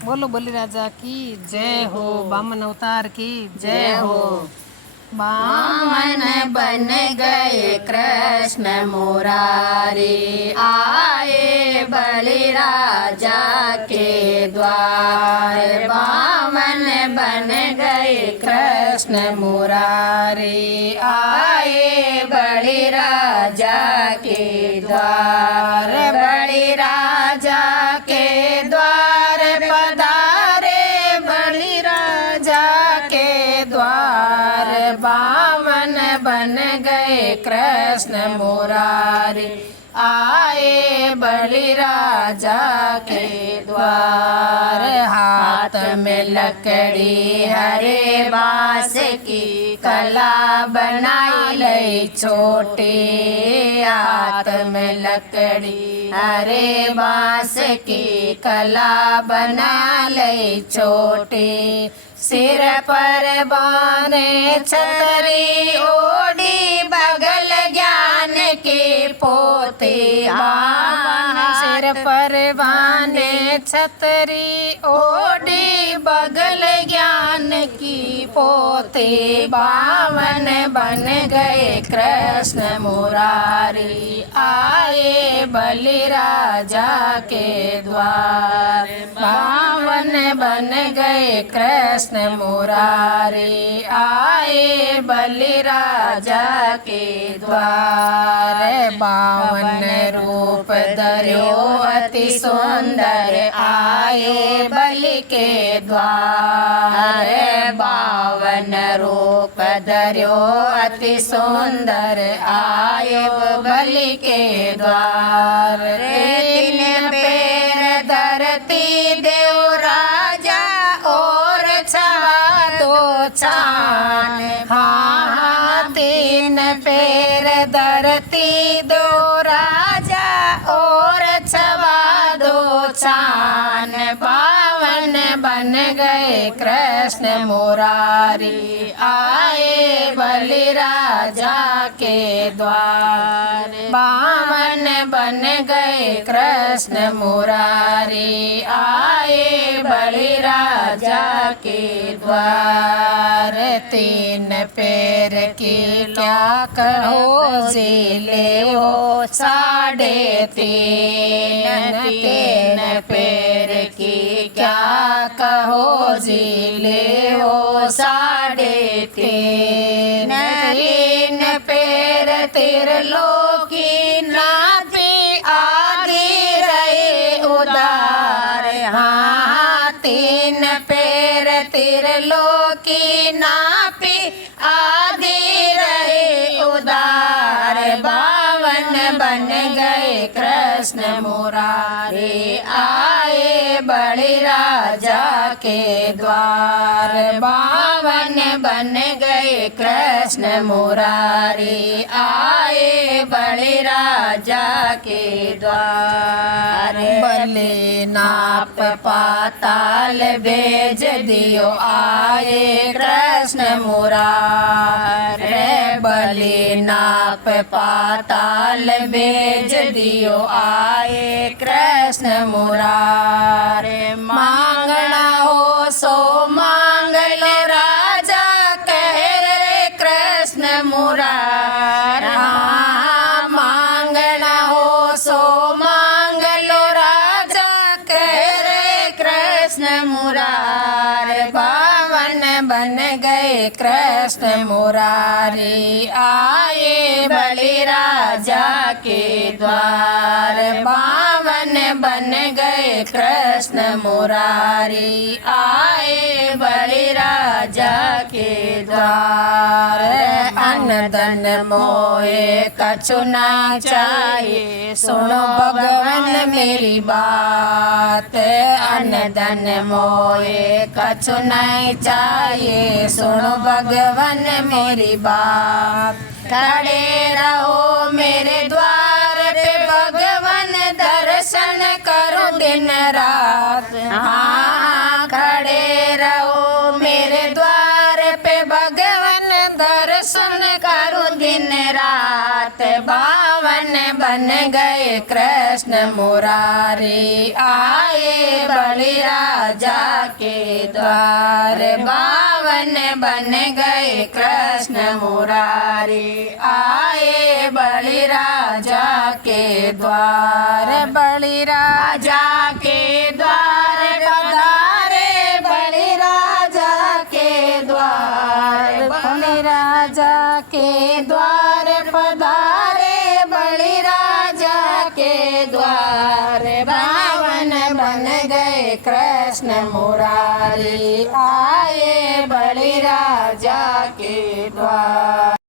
बोलो बलि राजा की जय हो। बामन अवतार की जय हो। बामन बन गए कृष्ण मुरारी, आए बलि राजा के द्वार। बामन बन गए कृष्ण मुरारी, आए बलि राजा के द्वार। बलि राजा के द्वार पधारे, बलि राजा के द्वार। बामन बन गए कृष्ण मुरारी, आए बलि राजा के द्वार। हाथ में लकड़ी हरे बांस की कला बनाई लई छोटी। हाथ में लकड़ी हरे बांस की कला बना लई छोटी। सिर पर बाने छतरी ओढ़ी, बगल ज्ञान की पोती। सिर पर बाने छतरी ओढ़ी, बगल ज्ञान की पोती। बामन बन गए कृष्ण मुरारी, आए बलि राजा के द्वार। बामन बन गए कृष्ण मुरारी, आए बलि राजा के द्वार। बामन रूप धर्यो अति सुंदर, आए बलि के द्वार। बावन रूप धर्यो अति सुंदर, आए बलि के द्वार। तीन पैर धरती देव राजा, और छवा दो चान। हाँ, तीन पैर धरती दो राजा, और छवा दो चान। बावन बन गए कृष्ण मुरारी, आए बलि राजा के द्वार। बावन बन गए कृष्ण मुरारी, आए बलि राजा के द्वार। तीन पैर की क्या कहो जिले हो, साढ़े तीन पैर की क्या कहो जिले हो, साढ़े तीन। तीन पैर त्रिलोकी नाथी, आदि रहे उदार। हाँ, तीन पैर त्रिलोकी नापी, आदि रहे उदार। बावन बन गए कृष्ण मुरारी, आए बलि राजा के द्वार। बावन बन गए कृष्ण मुरारी, आए बलि राजा के द्वार। बलि नाप पाताल भेज दियो, आए कृष्ण मुरारी। बलि नाप पाताल भेज दियो, आए कृष्ण मुरारी। मांगना हो सो मांगल राजा, कह रे कृष्ण मुरारी। मांगना हो सो मांगलो राजा, कह रे कृष्ण मुरारी। बावन बन गए कृष्ण मुरारी, आए बलि राजा के द्वार। बावन बन गए कृष्ण मुरारी, आए बलि राजा के द्वार। अन्न धन मोहे कछु न चाहिए, सुनो भगवान मेरी बात। अन्न धन मोहे कछु नहीं चाहिए, सुनो भगवान मेरी बात। खड़े रहो मेरे द्वार पे भगवान, दर्शन करो दिन रात। हाँ, खड़े रहो मेरे द्वार पे भगवान, दर्शन करो दिन रात। बावन बन गए कृष्ण मुरारी आए बलि राजा के द्वार बावन बन गए कृष्ण मुरारी आए बलि राजा के द्वार बलि राजा के द्वार पधारे बलि राजा के द्वार बलि राजा के द्वार पधारे बलि राजा के द्वार बावन बन गए कृष्ण मुरारी आए बलि राजा के द्वार।